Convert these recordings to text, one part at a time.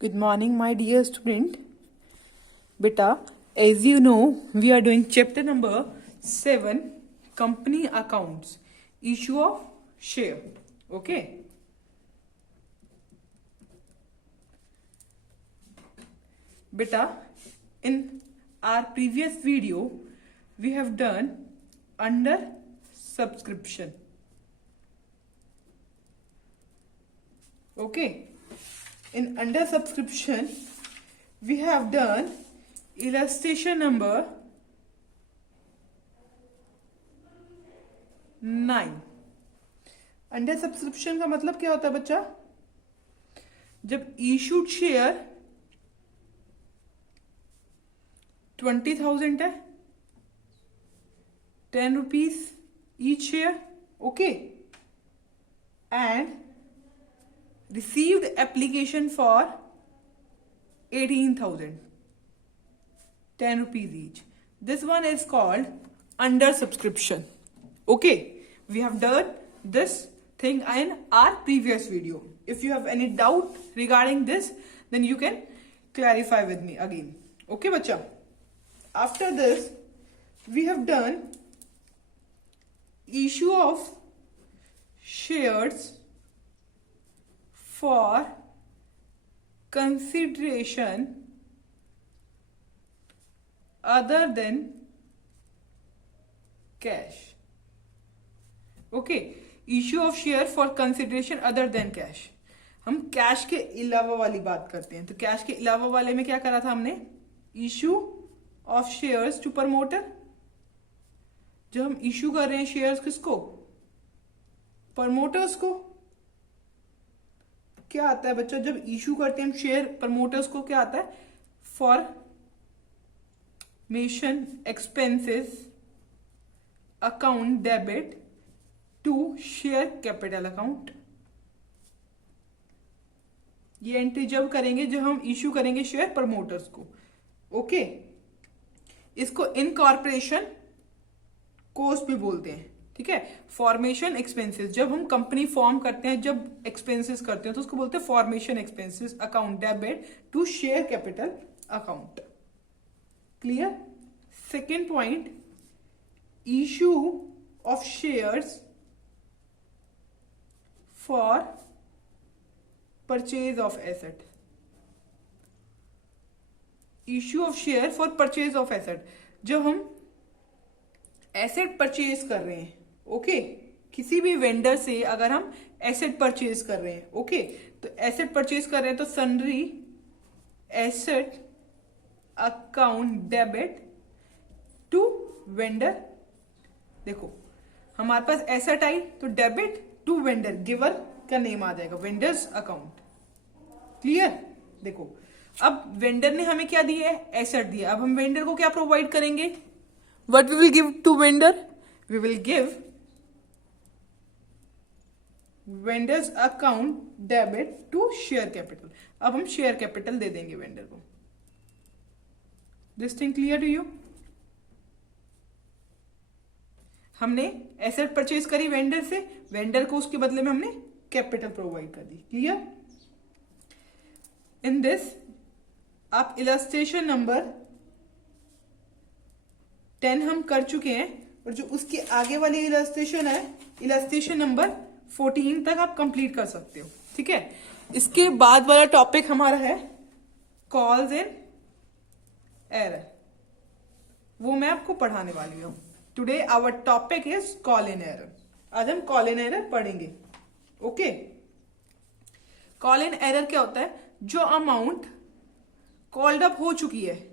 Good morning, my dear student. Beta, as you know, we are doing chapter number 7, company accounts, issue of share. Okay. Beta, in our previous video, we have done under subscription. Okay. In under subscription, we have done illustration number 9. Under subscription का मतलब क्या होता है बच्चा? जब issued share 20,000 है, 10 rupees each share, okay, and received application for 18,000, 10 rupees each. This one is called under subscription. Okay, we have done this thing in our previous video. If you have any doubt regarding this, then you can clarify with me again. Okay, bacha. After this, we have done issue of shares for consideration other than cash. Okay, issue of share for consideration other than cash. हम cash के अलावा वाली बात करते हैं. तो cash के अलावा वाले में क्या करा था हमने? Issue of shares to promoter. जब हम इशू कर रहे हैं शेयर्स किसको? प्रमोटर्स को. क्या आता है बच्चा जब इशू करते हैं हम शेयर प्रमोटर्स को? क्या आता है? Formation expenses account debit to share capital account. ये एंट्री जब करेंगे जब हम इशू करेंगे शेयर प्रमोटर्स को. ओके, इसको इनकॉर्पोरेशन कॉस्ट भी बोलते हैं. ठीक है, फॉर्मेशन एक्सपेंसेस जब हम कंपनी फॉर्म करते हैं, जब एक्सपेंसेस करते हैं तो उसको बोलते हैं formation expenses account debit to share capital account. Clear? Second point, issue of shares for purchase of asset. Issue of share for purchase of asset, जब हम एसेट परचेज कर रहे हैं. ओके, किसी भी वेंडर से अगर हम एसेट परचेज कर रहे हैं, ओके, तो एसेट परचेज कर रहे हैं तो sundry asset account debit to vendor. देखो हमारे पास एसेट आई तो डेबिट टू वेंडर, गिवर का नेम आ जाएगा, वेंडर्स अकाउंट. क्लियर? देखो अब वेंडर ने हमें क्या दिया है? एसेट दिया. अब हम वेंडर को क्या प्रोवाइड करेंगे? What we will give to vendor? We will give vendor's account debit to share capital. अब हम शेयर कैपिटल दे देंगे वेंडर को. This thing clear to you? हमने एसेट परचेज करी वेंडर से, वेंडर को उसके बदले में हमने कैपिटल प्रोवाइड कर दी. क्लियर? इन दिस आप इलस्ट्रेशन नंबर 10 हम कर चुके हैं और जो उसके आगे वाली इलस्ट्रेशन है, इलस्ट्रेशन नंबर 14 तक आप कंप्लीट कर सकते हो. ठीक है, इसके बाद वाला टॉपिक हमारा है कॉल्स एंड एरर. वो मैं आपको पढ़ाने वाली हूं. Today our topic is call and arrear. आज हम कॉल एंड एरर पढ़ेंगे. ओके, कॉल एंड एरर क्या होता है? जो अमाउंट कॉल्ड अप हो चुकी है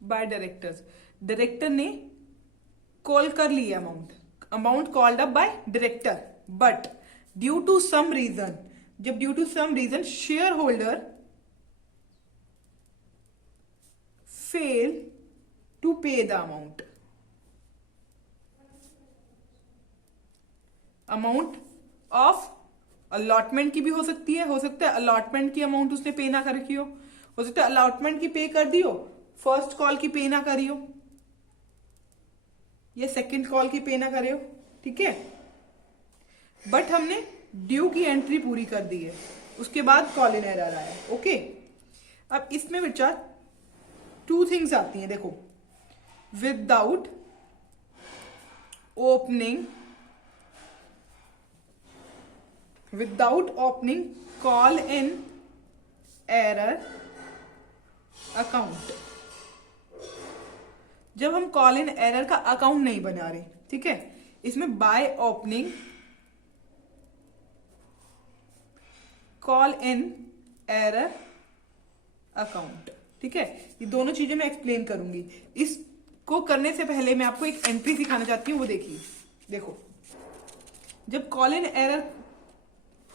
बाय डायरेक्टर्स, डायरेक्टर ने कॉल कर लिया amount called up by director, but due to some reason, जब due to some reason share holder fail to pay the amount of allotment की भी हो सकती है, हो सकता है अलॉटमेंट की अमाउंट उसने पे ना कर रखी हो सकता है अलॉटमेंट की पे कर दी हो, फर्स्ट कॉल की पे ना करी हो, या सेकंड कॉल की पे ना करे हो. ठीक है, बट हमने ड्यू की एंट्री पूरी कर दी है. उसके बाद कॉल इन एरर आया। ओके, अब इसमें बच्चा 2 थिंग्स आती हैं, देखो, without opening call in arrear account. जब हम कॉल इन एरर का अकाउंट नहीं बना रहे, ठीक है, इसमें by opening call in arrear account, ठीक है, ये दोनों चीजें मैं एक्सप्लेन करूंगी। इसको करने से पहले मैं आपको एक एंट्री सिखाना चाहती हूँ, वो देखिए। देखो, जब कॉल इन एरर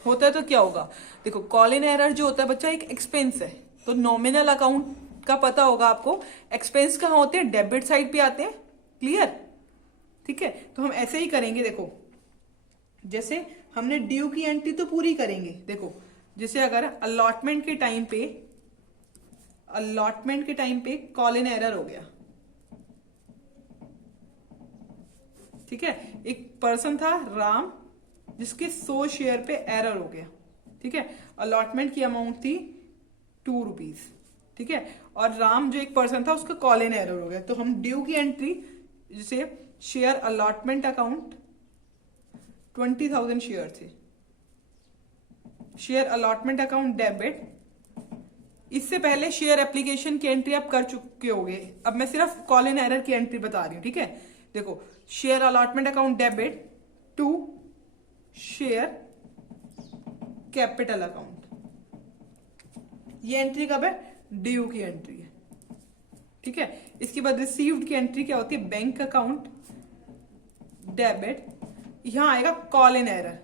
होता है तो क्या होगा, देखो, कॉल इन एरर जो होता है बच्चा एक एक्सपेंस है, तो नॉमिनल अकाउंट का पता होगा आपको। एक्सपेंस कहाँ होते हैं, डेबिट साइड पे आते हैं। क्लियर, ठीक है, तो हम ऐसे ही करेंगे। देखो, जैसे हमने ड्यू की एंट्री तो पूरी करेंगे। देखो, जैसे अगर अलॉटमेंट के टाइम पे कॉल इन एरर हो गया, ठीक है, एक पर्सन था राम जिसके 100 शेयर पे एरर हो गया, ठीक है, अलॉटमेंट की अमाउंट थी 2 रुपीज, ठीक है, और राम जो एक पर्सन था उसका कॉल इन एरर हो गया, तो हम ड्यू की एंट्री जैसे शेयर अलॉटमेंट अकाउंट 20,000 शेयर थे, शेयर अलॉटमेंट अकाउंट डेबिट। इससे पहले शेयर एप्लीकेशन की एंट्री आप कर चुके होगे, अब मैं सिर्फ कॉल इन एरर की एंट्री बता रही हूं, ठीक है। देखो, share allotment account debit to share capital account, ये एंट्री कब है, ड्यू की एंट्री है, ठीक है। इसके बाद रिसीव्ड की एंट्री क्या होती है, बैंक अकाउंट डेबिट, यहां आएगा call in arrear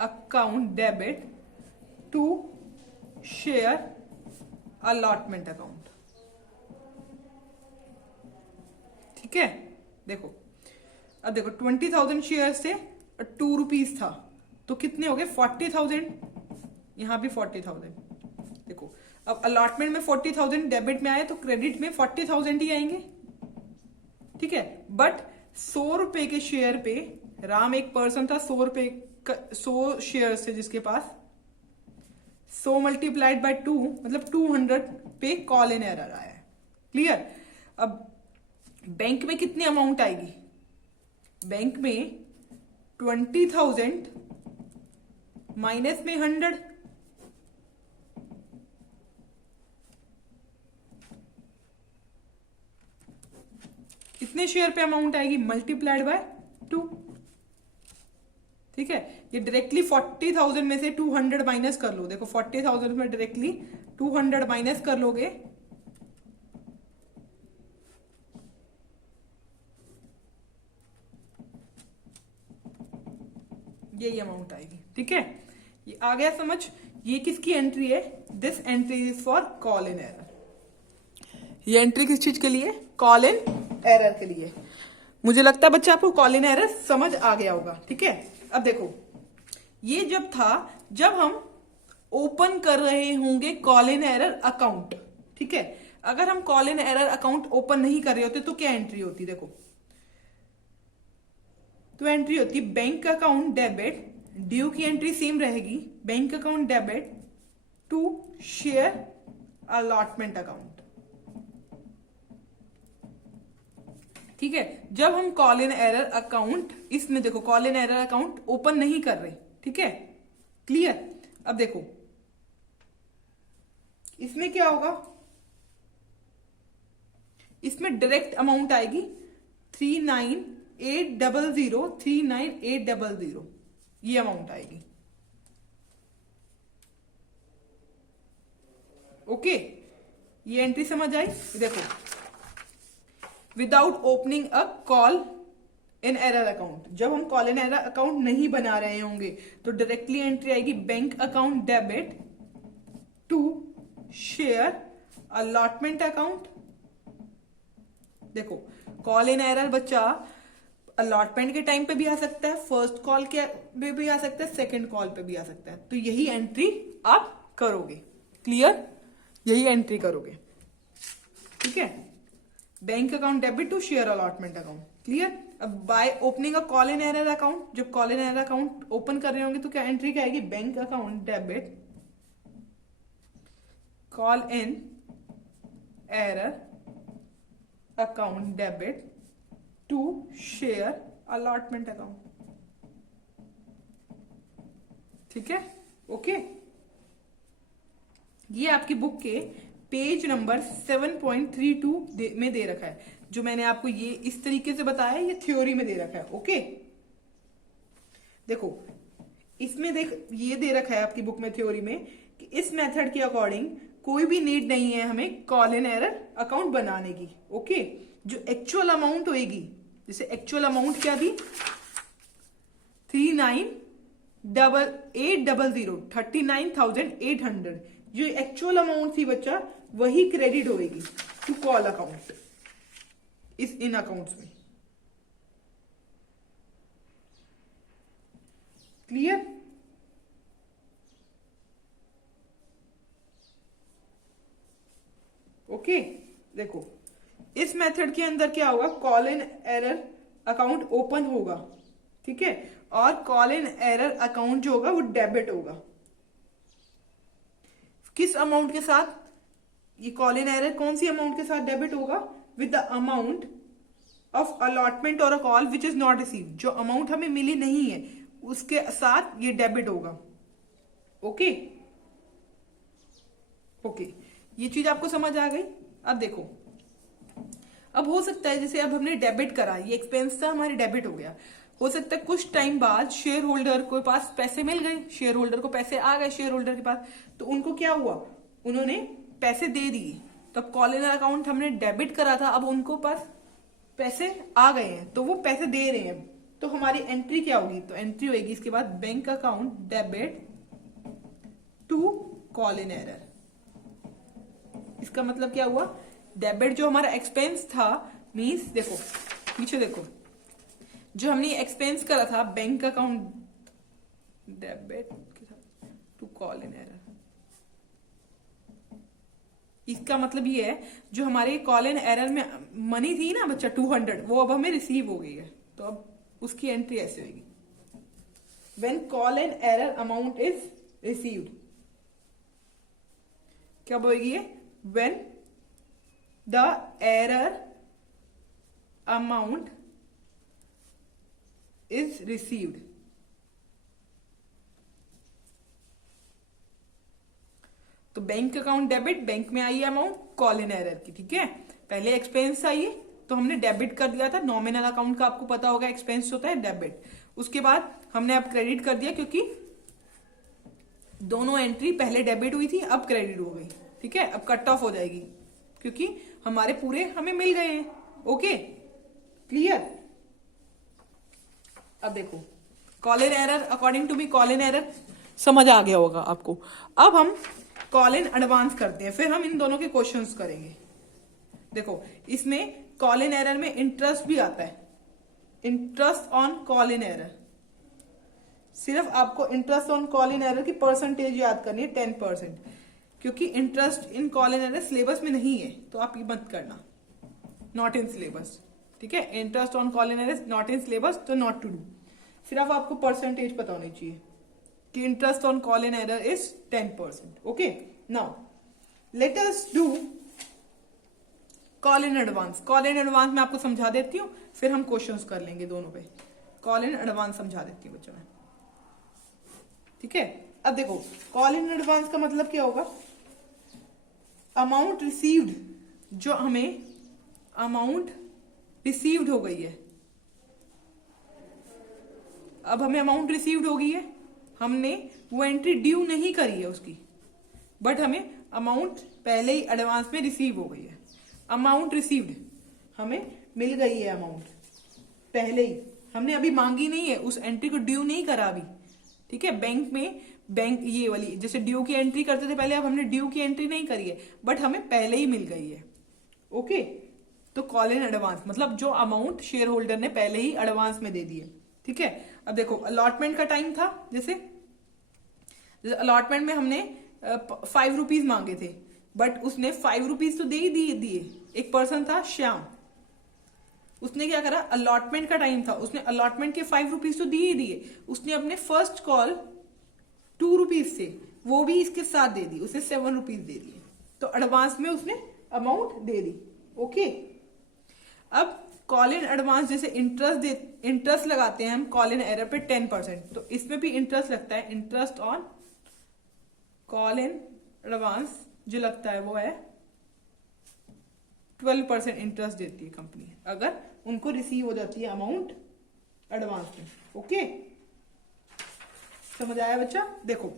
account debit to share allotment account, ठीक है। देखो, अब देखो 20,000 शेयर से 2 रुपीज था, तो कितने हो गए, 40,000, यहां भी 40,000। देखो, अब अलॉटमेंट में 40,000 डेबिट में आए तो क्रेडिट में 40,000 ही आएंगे, ठीक है। बट 100 रुपए के शेयर पे, राम एक पर्सन था, 100 रुपए 100 शेयर से जिसके पास, 100 मल्टीप्लाइड बाय 2 मतलब 200 पे कॉल इन एरर आया है। क्लियर। अब बैंक में कितनी अमाउंट आएगी, बैंक में 20,000 माइनस में 100, कितने शेयर पे अमाउंट आएगी, मल्टीप्लाइड बाय 2, ठीक है। ये डायरेक्टली 40,000 में से 200 माइनस कर लो। देखो 40,000 में डायरेक्टली 200 माइनस कर लोगे, यही अमाउंट आएगी, ठीक है। ये आ गया समझ। ये किसकी एंट्री है, this entry is for call in error. ये एंट्री किस चीज के लिए, कॉल इन एरर के लिए। मुझे लगता है बच्चा आपको कॉल इन एरर समझ आ गया होगा, ठीक है। अब देखो, ये जब था जब हम ओपन कर रहे होंगे कॉल इन एरर अकाउंट, ठीक है। अगर हम call in arrear account open नहीं कर रहे होते तो क्या एंट्री होती, देखो, तो एंट्री होती बैंक अकाउंट डेबिट, ड्यू की एंट्री सेम रहेगी, bank account debit to share allotment account, ठीक है। जब हम कॉल इन एरर अकाउंट, इसमें देखो call in arrear account open नहीं कर रहे, ठीक है, क्लियर। अब देखो इसमें क्या होगा, इसमें डायरेक्ट अमाउंट आएगी 39,800 ये अमाउंट आएगी, ओके। ये एंट्री समझ आई। देखो, without opening a call in arrear account, जब हम कॉल इन एरर अकाउंट नहीं बना रहे होंगे तो डायरेक्टली एंट्री आएगी bank account debit to share allotment account. देखो, कॉल इन एरर बच्चा अलॉटमेंट के टाइम पे भी आ सकता है, फर्स्ट कॉल के पे भी आ सकता है, सेकंड कॉल पे भी आ सकता है, तो यही एंट्री आप करोगे, क्लियर, यही एंट्री करोगे, ठीक है। Bank account debit to share allotment account. Clear. अब by opening a call in arrear account, जब call in arrear account open कर रहे होंगे तो क्या एंट्री क्या आएगी, bank account debit call in arrear account debit to share allotment account. ठीक है, ओके। ये आपकी बुक के पेज नंबर 7.32 में दे रखा है। जो मैंने आपको ये इस तरीके से बताया, ये थ्योरी में दे रखा है। ओके, देखो इसमें ये दे रखा है आपकी बुक में थ्योरी में कि इस मेथड के अकॉर्डिंग कोई भी नीड नहीं है हमें कॉल इन एरर अकाउंट बनाने की। ओके, जो एक्चुअल अमाउंट होगी, जैसे एक्चुअल अमाउंट क्या दी, 39,800 जो एक्चुअल अमाउंट थी बच्चा, वही क्रेडिट होगी टू कॉल अकाउंट इस इन अकाउंट्स में। क्लियर। ओके, देखो इस मेथड के अंदर क्या होगा, call in arrear account open होगा, ठीक है, और कॉल इन एरर अकाउंट जो होगा वो डेबिट होगा। किस अमाउंट के साथ, ये कॉल इन एरर कौन सी अमाउंट के साथ डेबिट होगा, with the amount of allotment और a call which is not receive, जो अमाउंट हमें मिली नहीं है उसके साथ ये डेबिट होगा। ओके ओके, ये चीज आपको समझ आ गई। अब देखो, अब हो सकता है जैसे अब हमने डेबिट करा, ये एक्सपेंस था हमारे डेबिट हो गया, हो सकता है कुछ टाइम बाद शेयर होल्डर के पास पैसे मिल गए, शेयर होल्डर को पैसे आ गए शेयर होल्डर के पास, तो उनको क्या हुआ, उन्होंने पैसे दे दिए। तब कॉल इन अकाउंट हमने डेबिट करा था, अब उनको पास पैसे आ गए हैं तो वो पैसे दे रहे हैं, तो हमारी एंट्री क्या होगी, तो एंट्री होगी इसके बाद bank account debit to call in arrear. इसका मतलब क्या हुआ, डेबिट जो हमारा एक्सपेंस था, मींस देखो पीछे देखो, जो हमने एक्सपेंस करा था bank account debit to call in arrear, इसका मतलब ये है जो हमारे कॉल इन एरर में मनी थी ना बच्चा 200, वो अब हमें रिसीव हो गई है, तो अब उसकी एंट्री ऐसे होगी, when call in error amount is received. क्या बोलेगी ये, when the error amount is received. तो बैंक अकाउंट डेबिट, बैंक में आई है अमाउंट कॉल इन एरर की, ठीक है, पहले एक्सपेंस आई है तो हमने डेबिट कर दिया था, नॉमिनल अकाउंट का आपको पता होगा एक्सपेंस होता है डेबिट, उसके बाद हमने अब क्रेडिट कर दिया क्योंकि दोनों एंट्री पहले डेबिट हुई थी अब क्रेडिट हो गई, ठीक है, अब कट ऑफ हो जाएगी क्योंकि हमारे पूरे हमें मिल गए हैं। Okay, clear. अब देखो call in arrear, according to me call in arrear समझ आ गया होगा आपको। अब हम कॉल इन एडवांस करते हैं, फिर हम इन दोनों के क्वेश्चंस करेंगे। देखो इसमें कॉल इन एरर में इंटरेस्ट भी आता है, interest on call in error, सिर्फ आपको interest on call in arrear की परसेंटेज याद करनी है 10%, क्योंकि interest in call in error syllabus में नहीं है तो आप ये मत करना, नॉट इन सिलेबस, ठीक है, interest on call in error not in syllabus, तो नॉट टू डू, सिर्फ आपको परसेंटेज पता होनी चाहिए कि interest on call in error is 10%। Okay, now let us do call in advance. Call in advance मैं आपको समझा देती हूँ, फिर हम क्वेश्चंस कर लेंगे दोनों पे। कॉल इन एडवांस समझा देती हूँ बच्चों में, ठीक है। अब देखो कॉल इन एडवांस का मतलब क्या होगा, अमाउंट रिसीव्ड, जो हमें अमाउंट रिसीव्ड हो गई है, अब हमें अमाउंट रिसीव्ड हो गई है, हमने वो एंट्री ड्यू नहीं करी है उसकी, बट हमें अमाउंट पहले ही एडवांस में रिसीव हो गई है, अमाउंट रिसीव्ड, हमें मिल गई है अमाउंट पहले ही, हमने अभी मांगी नहीं है, उस एंट्री को ड्यू नहीं करा अभी, ठीक है। बैंक में बैंक ये वाली जैसे ड्यू की एंट्री करते थे पहले, अब हमने ड्यू की एंट्री नहीं करी है, बट हमें पहले ही मिल गई है। ओके, तो कॉल इन एडवांस मतलब जो अमाउंट शेयर होल्डर ने पहले ही एडवांस में दे दी है, ठीक है। अब देखो अलॉटमेंट का टाइम था, जैसे अलॉटमेंट में हमने 5 रुपीज मांगे थे, बट उसने 5 रुपीज तो दे ही दिए। एक पर्सन था श्याम, उसने क्या करा, अलॉटमेंट का टाइम था, उसने अलॉटमेंट के 5 रुपीज तो दिए ही दिए, उसने अपने फर्स्ट कॉल 2 रुपीज से वो भी इसके साथ दे दी, उसे 7 रुपीज दे दिए, तो एडवांस में उसने अमाउंट दे दी। ओके, अब कॉल इन एडवांस जैसे इंटरेस्ट लगाते हैं हम कॉल इन एरर पे 10%, तो इसमें भी इंटरेस्ट लगता है, interest on call in advance जो लगता है वो है 12% इंटरेस्ट देती है कंपनी अगर उनको रिसीव हो जाती है अमाउंट एडवांस में। ओके, समझ आया बच्चा? देखो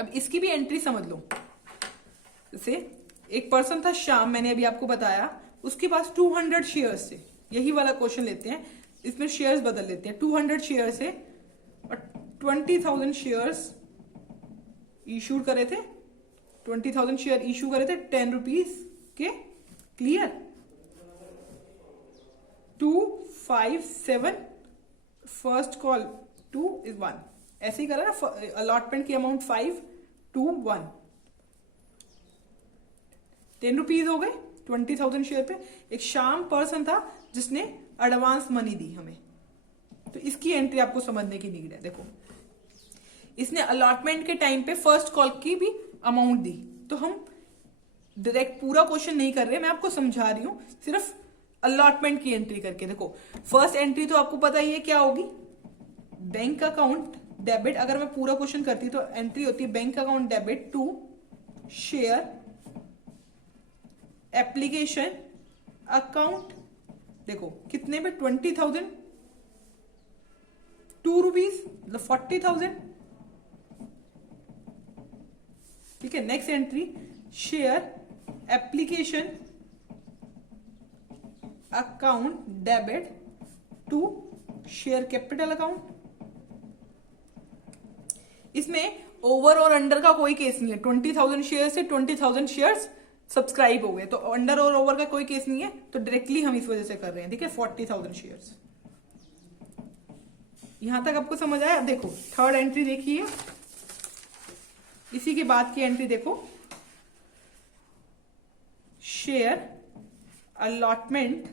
अब इसकी भी एंट्री समझ लो। जैसे एक पर्सन था श्याम, मैंने अभी आपको बताया, उसके पास 200 शेयर्स थे, यही वाला क्वेश्चन लेते हैं, इसमें शेयर्स बदल लेते हैं, 200 शेयर से और 20,000 शेयर्स इशूड करे थे, 20,000 शेयर इशू करे थे 10 रुपीज के। क्लियर? 2, 5, 7, फर्स्ट कॉल 2 is 1, ऐसे ही करा ना, अलॉटमेंट की अमाउंट 5, 2, 1, 10 रुपीज हो गए 20,000 शेयर पे। एक शाम पर्सन था जिसने एडवांस मनी दी हमें, तो इसकी एंट्री आपको समझने की नीड है। देखो इसने अलॉटमेंट के टाइम पे फर्स्ट कॉल की भी अमाउंट दी, तो हम डायरेक्ट पूरा क्वेश्चन नहीं कर रहे, मैं आपको समझा रही हूं सिर्फ अलॉटमेंट की एंट्री करके। देखो फर्स्ट एंट्री तो आपको पता ही है क्या होगी, बैंक अकाउंट डेबिट। अगर मैं पूरा क्वेश्चन करती तो एंट्री होती है bank account debit to share application account. देखो कितने पे, 20,000, 2 रुपीज मतलब 40,000। ठीक है, next entry share application account debit to share capital account. इसमें ओवर और अंडर का कोई केस नहीं है, 20,000 शेयर से 20,000 शेयर्स सब्सक्राइब हो गए, तो अंडर और ओवर का कोई केस नहीं है, तो डायरेक्टली हम इस वजह से कर रहे हैं। ठीक है, 40,000 शेयर्स। यहां तक आपको समझ आया? देखो थर्ड एंट्री देखिए, इसी के बाद की एंट्री देखो, share allotment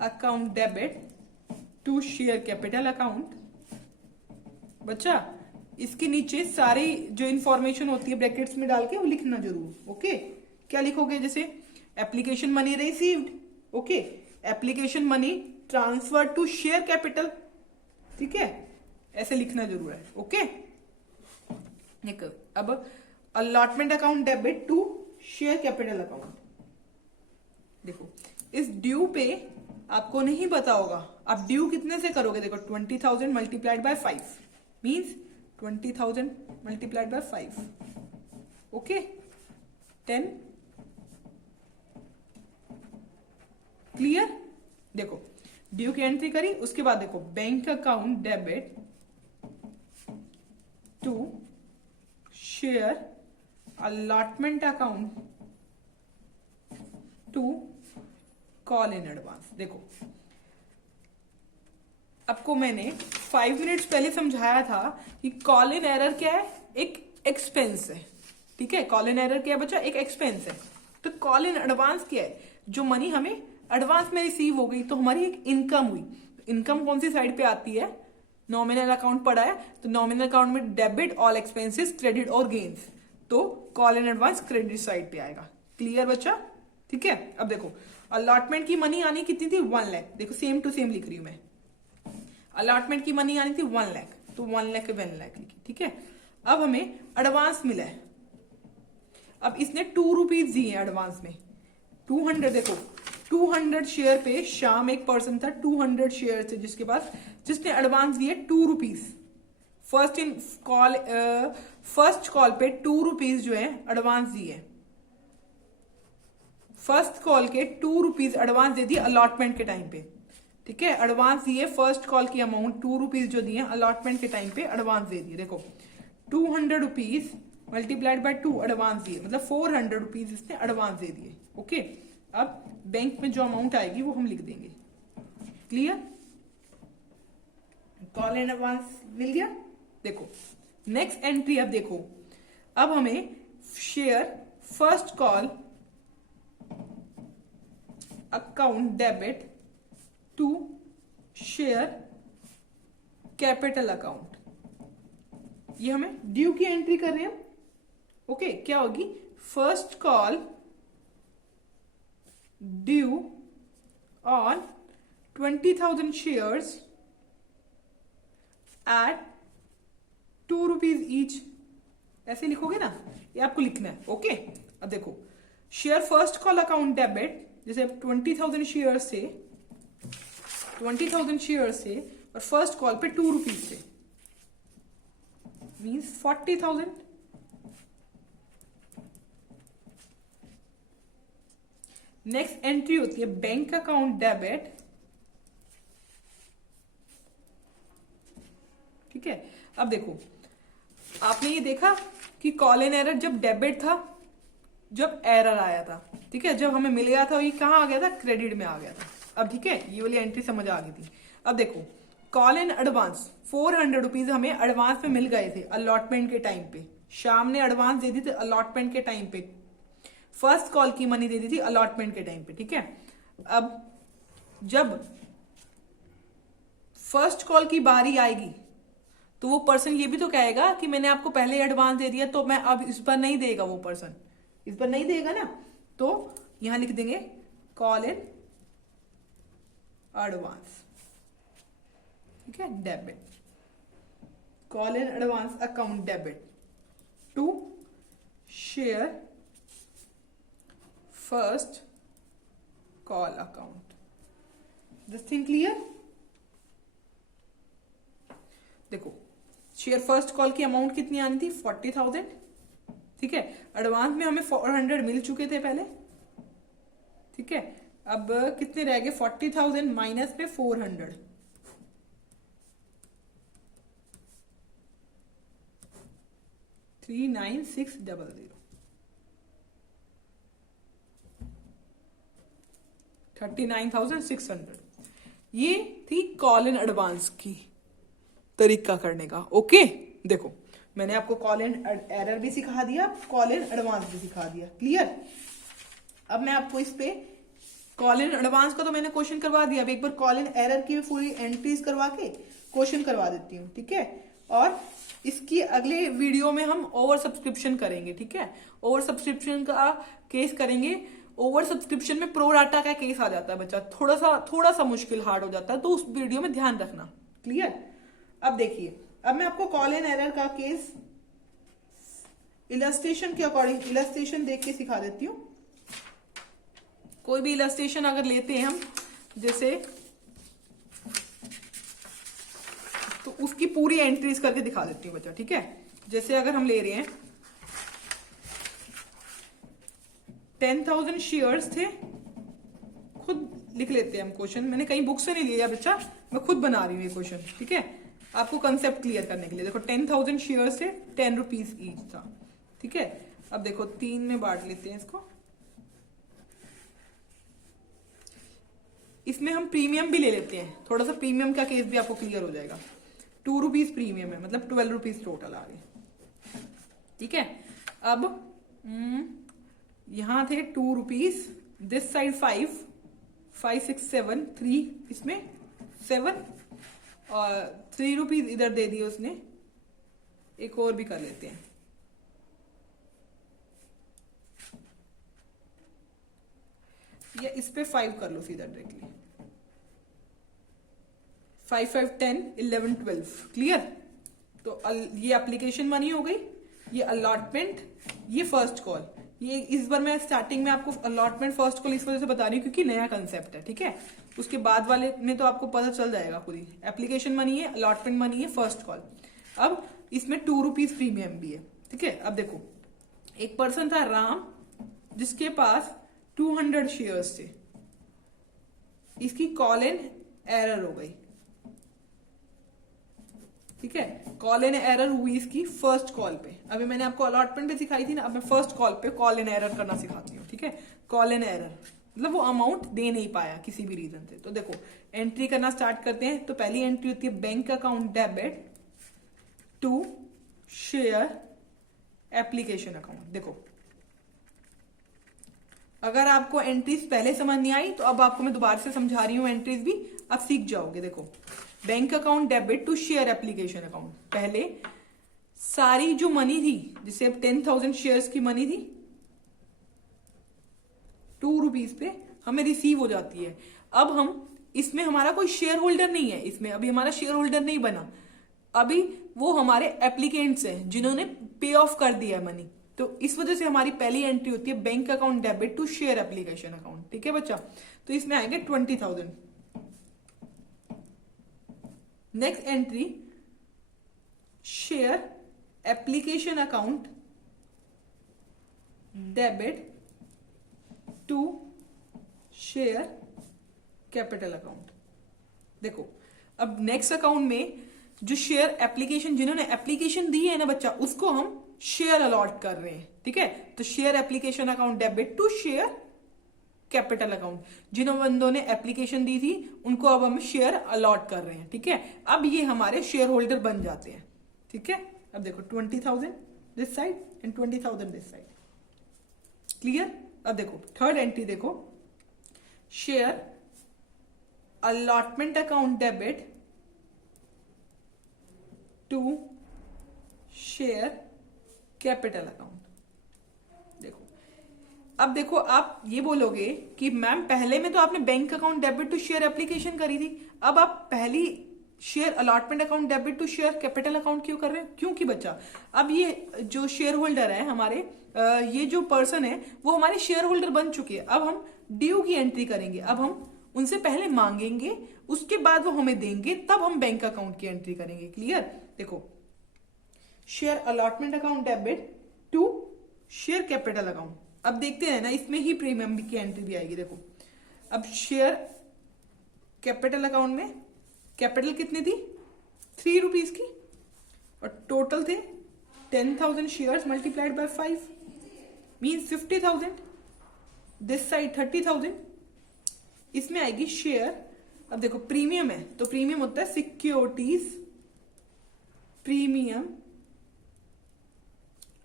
account debit to share capital account. बच्चा इसके नीचे सारी जो इंफॉर्मेशन होती है ब्रैकेट्स में डाल के वो लिखना जरूर। ओके, क्या लिखोगे? जैसे application money received, okay, application money transfer to share capital. ठीक है, ऐसे लिखना जरूर है। ओके, अब allotment account debit to share capital account. देखो इस ड्यू पे आपको नहीं पता होगा, आप ड्यू कितने से करोगे? देखो 20,000 multiplied by 5 means 20,000 multiplied by 5, okay, 10। Clear? देखो ड्यू की एंट्री करी, उसके बाद देखो bank account debit to share allotment account to call in advance. देखो आपको मैंने 5 मिनट्स पहले समझाया था कि कॉल इन एरर क्या है, एक एक्सपेंस है। ठीक है, कॉल इन एरर क्या है बच्चा? एक एक्सपेंस है। तो कॉल इन एडवांस क्या है? जो मनी हमें एडवांस में रिसीव हो गई तो हमारी एक इनकम हुई। इनकम कौन सी साइड पे आती है? नॉमिनल अकाउंट पढ़ा है, तो नॉमिनल अकाउंट में डेबिट ऑल एक्सपेंसेस क्रेडिट और गेन्स, तो call in advance credit side पे आएगा। क्लियर बच्चा? ठीक है, अब देखो अलॉटमेंट की मनी आनी कितनी थी? 1 लाख। देखो सेम टू सेम लिख रही हूं मैं, अलॉटमेंट की मनी आनी थी 1 लाख, तो 1 लाख 1 लाख लिखी। ठीक है, अब हमें एडवांस मिला है, अब इसने 2 रुपीज दिए एडवांस में, 200। देखो 200 शेयर पे श्याम एक पर्सन था, 200 शेयर थे जिसके पास, जिसने एडवांस दिए 2 रुपीज। फर्स्ट कॉल पे 2 रुपीज जो है एडवांस दिए, फर्स्ट कॉल के 2 रुपीज एडवांस दे दिए अलॉटमेंट के टाइम पे। ठीक है, एडवांस दिए, फर्स्ट कॉल की अमाउंट 2 रुपीज जो दिए अलॉटमेंट के टाइम पे एडवांस दे दिए। देखो 200 रुपीज मल्टीप्लाइड बाय 2 एडवांस दिए, मतलब 400 रुपीज इसने एडवांस दे दिए। ओके, अब बैंक में जो अमाउंट आएगी वो हम लिख देंगे। क्लियर? कॉल इन एडवांस मिल गया। देखो नेक्स्ट एंट्री, अब देखो अब हमें share first call account debit to share capital account. ये हमें ड्यू की एंट्री कर रहे हैं। ओके, क्या होगी? First call due on 20,000 shares at ₹2 each. ऐसे लिखोगे ना, ये आपको लिखना है। ओके, अब देखो, share first call account debit, जैसे 20,000 शेयर से 20,000 शेयर से और फर्स्ट कॉल पे ₹2 से, मीन्स 40,000। नेक्स्ट एंट्री होती है बैंक अकाउंट डेबिट। ठीक है, अब देखो, आपने ये देखा कि कॉल इन एरर जब डेबिट था, जब एरर आया था, ठीक है, जब हमें मिल गया था, ये कहां आ गया था? क्रेडिट में आ गया था। अब ठीक है, ये वाली एंट्री समझ आ गई थी। अब देखो, कॉल इन एडवांस ₹400 हमें एडवांस में मिल गए थे अलॉटमेंट के टाइम पे। शाम ने एडवांस दे दी थी अलॉटमेंट के टाइम पे, फर्स्ट कॉल की मनी दे दी थी अलॉटमेंट के टाइम पे। ठीक है, अब जब फर्स्ट कॉल की बारी आएगी तो वो पर्सन ये भी तो कहेगा कि मैंने आपको पहले एडवांस दे दिया, तो मैं अब इस पर नहीं देगा, वो पर्सन इस पर नहीं देगा ना, तो यहां लिख देंगे कॉल इन एडवांस। ठीक है, debit, call in advance account debit to share first call account. This thing clear? देखो, शेयर फर्स्ट कॉल की अमाउंट कितनी आनी थी? 40,000। ठीक है, एडवांस में हमें 400 मिल चुके थे पहले। ठीक है, अब कितने रह गए? 40,000 माइनस पे 400, 39600, 39,600। ये थी कॉल इन एडवांस की तरीका करने का। ओके, देखो, मैंने आपको कॉल इन एरर भी सिखा दिया, कॉल इन एडवांस भी सिखा दिया। क्लियर? अब मैं आपको इस पे कॉल इन एडवांस का तो मैंने क्वेश्चन करवा दिया, अब एक बार कॉल इन एरर की पूरी एंट्रीज करवा के क्वेश्चन करवा देती हूँ। ठीक है, और इसकी अगले वीडियो में हम ओवर सब्सक्रिप्शन करेंगे। ठीक है, ओवर सब्सक्रिप्शन का केस करेंगे। ओवर सब्सक्रिप्शन में प्रो डाटा का केस आ जाता है बच्चा, थोड़ा सा मुश्किल हार्ड हो जाता है, तो उस वीडियो में ध्यान रखना। क्लियर? अब देखिए, अब मैं आपको कॉल इन एरर का केस इलस्ट्रेशन के अकॉर्डिंग इलस्ट्रेशन देख के सिखा देती हूँ। कोई भी इलस्ट्रेशन अगर लेते हैं हम, जैसे, तो उसकी पूरी एंट्रीज करके दिखा देती हूँ बच्चा। ठीक है, जैसे अगर हम ले रहे हैं 10,000 शेयर्स थे, खुद लिख लेते हैं हम क्वेश्चन, मैंने कहीं बुक से नहीं लिया बच्चा, मैं खुद बना रही हूँ ये क्वेश्चन। ठीक है, आपको कंसेप्ट क्लियर करने के लिए। देखो, 10,000 शेयर्स से ₹10 ईच था। ठीक है, अब देखो 3 में बांट लेते हैं इसको। इसमें हम प्रीमियम भी ले लेते हैं, थोड़ा सा प्रीमियम का केस भी आपको क्लियर हो जाएगा। ₹2 प्रीमियम है, मतलब ₹12 टोटल आ रहे। ठीक है, अब यहां थे ₹2, दिस साइड 5, 5, 6, 7, 3, इसमें 7 और ₹3 इधर दे दिए उसने। एक और भी कर लेते हैं, या इस पे 5 कर लो सीधा डायरेक्टली। 5, 5, 10, 11, 12। क्लियर? तो ये एप्लीकेशन मनी हो गई, ये अलॉटमेंट, ये फर्स्ट कॉल। ये इस बार मैं स्टार्टिंग में आपको अलॉटमेंट फर्स्ट कॉल इस वजह से बता रही हूँ क्योंकि नया कंसेप्ट है। ठीक है, उसके बाद वाले में तो आपको पता चल जाएगा खुद ही। एप्लीकेशन मनी है, अलॉटमेंट मनी है, फर्स्ट कॉल। अब इसमें ₹2 प्रीमियम भी है। ठीक है, अब देखो, एक पर्सन था राम, जिसके पास 200 शेयर्स थे, इसकी कॉल इन एरर हो गई। ठीक है, कॉल इन एरर हुई इसकी फर्स्ट कॉल पे। अभी मैंने आपको अलॉटमेंट पे सिखाई थी ना, अब मैं फर्स्ट कॉल पे कॉल इन एरर करना सिखाती हूँ। ठीक है, कॉल इन एरर मतलब वो अमाउंट दे नहीं पाया किसी भी रीजन से। तो देखो, एंट्री करना स्टार्ट करते हैं। तो पहली एंट्री होती है bank account debit to share application account. देखो, अगर आपको एंट्रीज पहले समझ नहीं आई तो अब आपको मैं दोबारा से समझा रही हूँ, एंट्रीज भी अब सीख जाओगे। देखो, bank account debit to share application account. पहले सारी जो मनी थी, जिसे अब 10,000 शेयर्स की मनी थी, 2 रुपीज पे हमें रिसीव हो जाती है। अब हम इसमें हमारा कोई शेयर होल्डर नहीं है, इसमें अभी हमारा शेयर होल्डर नहीं बना, अभी वो हमारे एप्लीकेंट्स हैं जिन्होंने पे ऑफ कर दिया है मनी। तो इस वजह से हमारी पहली एंट्री होती है bank account debit to share application account. ठीक है बच्चा, तो इसमें आएंगे 20,000। Next entry share application account debit to share capital account. देखो, अब नेक्स्ट अकाउंट में जो शेयर एप्लीकेशन, जिन्होंने एप्लीकेशन दी है ना बच्चा, उसको हम शेयर अलॉट कर रहे हैं। ठीक है, तो share application account debit to share capital account. जिन बंदों ने एप्लीकेशन दी थी उनको अब हम शेयर अलॉट कर रहे हैं। ठीक है, अब ये हमारे शेयर होल्डर बन जाते हैं। ठीक है, अब देखो 20,000 this side and 20,000 this side. Clear? अब देखो थर्ड एंट्री, देखो share allotment account debit to share capital account. देखो, अब देखो आप ये बोलोगे कि मैम पहले में तो आपने bank account debit to share application करी थी, अब आप पहली share allotment account debit to share capital account क्यों कर रहे हैं? क्योंकि बच्चा अब ये जो शेयर होल्डर है हमारे, ये जो पर्सन है वो हमारे शेयर होल्डर बन चुके हैं। अब हम ड्यू की एंट्री करेंगे, अब हम उनसे पहले मांगेंगे, उसके बाद वो हमें देंगे, तब हम बैंक अकाउंट की एंट्री करेंगे। क्लियर? देखो, share allotment account debit to share capital account. अब देखते हैं ना, इसमें ही प्रीमियम की एंट्री भी आएगी। देखो, अब शेयर कैपिटल अकाउंट में कैपिटल कितनी थी? 3 रुपीज की, और टोटल थे 10,000 shares multiplied by 5 means 50,000। This side 30,000। इसमें आएगी शेयर। अब देखो प्रीमियम है तो प्रीमियम होता है securities premium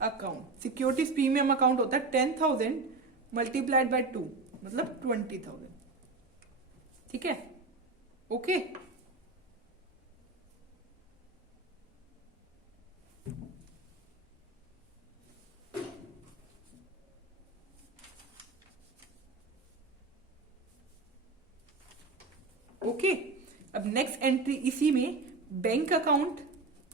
account. Securities premium account होता है 10,000 मल्टीप्लाइड बाय 2 मतलब 20,000। ठीक है, ओके। ओके, अब नेक्स्ट एंट्री इसी में बैंक अकाउंट।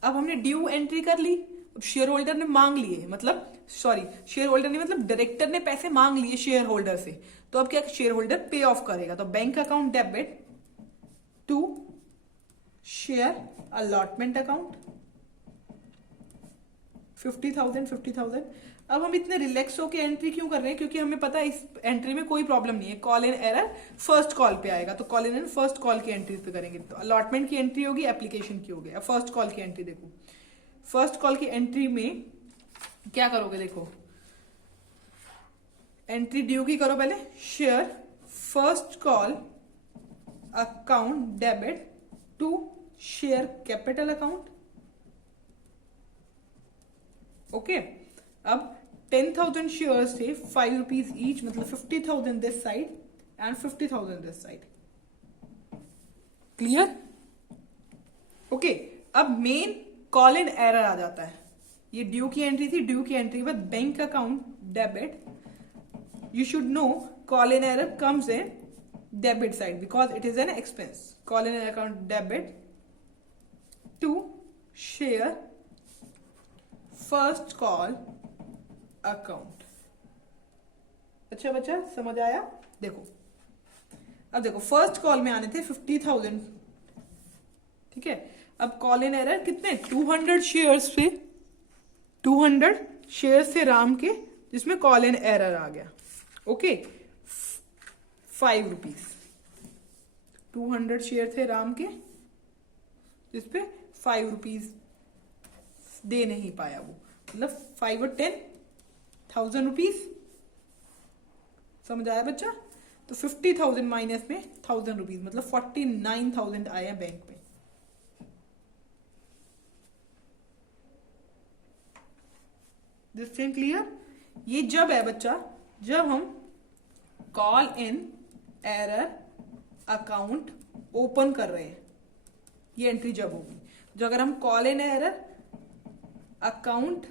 अब हमने ड्यू एंट्री कर ली, अब शेयर होल्डर ने मांग लिए, मतलब सॉरी शेयर होल्डर ने मतलब डायरेक्टर ने पैसे मांग लिए शेयर होल्डर से, तो अब क्या शेयर होल्डर पे ऑफ करेगा। तो bank account debit to share allotment account 50,000। अब हम इतने रिलैक्स होकर एंट्री क्यों कर रहे हैं? क्योंकि हमें पता है इस एंट्री में कोई प्रॉब्लम नहीं है, call in error first call पे आएगा, तो call in error first call की एंट्री पे करेंगे। तो अलॉटमेंट की एंट्री होगी, एप्लीकेशन की होगी। अब फर्स्ट कॉल की एंट्री देखो, फर्स्ट कॉल की एंट्री में क्या करोगे? देखो एंट्री ड्यू की करो पहले, share first call account debit to share capital account. Okay, अब 10,000 शेयर्स थे 5 रुपीज ईच, मतलब 50,000 this side and 50,000 this side. Clear? Okay, अब मेन कॉल इन एरर आ जाता है। ये ड्यू की एंट्री थी, ड्यू की एंट्री के बाद bank account debit, you should know call in error comes in debit side because it is an expense. Call in account debit to share first call account. अच्छा बच्चा समझ आया? देखो, अब देखो फर्स्ट कॉल में आने थे 50,000। ठीक है, अब कॉल इन एरर कितने? 200 शेयर्स पे, 200 शेयर्स थे राम के जिसमें कॉल इन एरर आ गया। Okay, 5 rupees. 200 शेयर थे राम के जिसपे 5 रुपीज दे नहीं पाया वो, मतलब 5 और 10,000 रुपीज। समझ आया बच्चा? तो 50,000 माइनस में 1,000 रुपीज मतलब 49,000 आया बैंक में। This thing clear? ये जब है बच्चा, जब हम call in arrear account open कर रहे हैं, ये एंट्री जब होगी। जो अगर हम call in arrear account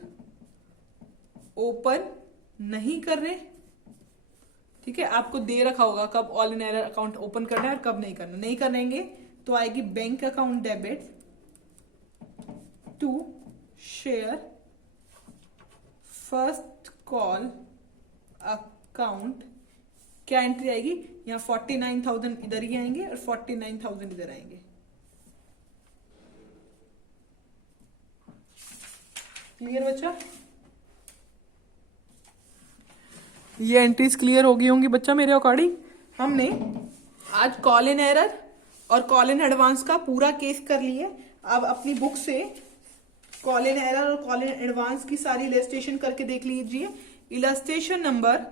open नहीं कर रहे, ठीक है, आपको दे रखा होगा कब all in arrear account open करना है और कब नहीं करना, नहीं करेंगे तो आएगी bank account debit to share first call account. क्या एंट्री आएगी यहाँ 49,000 इधर ही आएंगे और 49,000 इधर आएंगे। क्लियर बच्चा? ये एंट्रीज क्लियर हो गई होंगी बच्चा मेरे अकॉर्डिंग। हमने आज कॉल इन एरर और कॉल इन एडवांस का पूरा केस कर लिए। अब अपनी बुक से कॉल इन एरर और कॉल इन एडवांस की सारी इलस्ट्रेशन करके देख लीजिए। इलस्ट्रेशन नंबर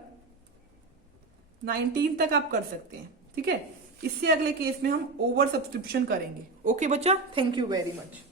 19 तक आप कर सकते हैं, ठीक है। इससे अगले केस में हम ओवर सब्सक्रिप्शन करेंगे। ओके बच्चा, थैंक यू वेरी मच।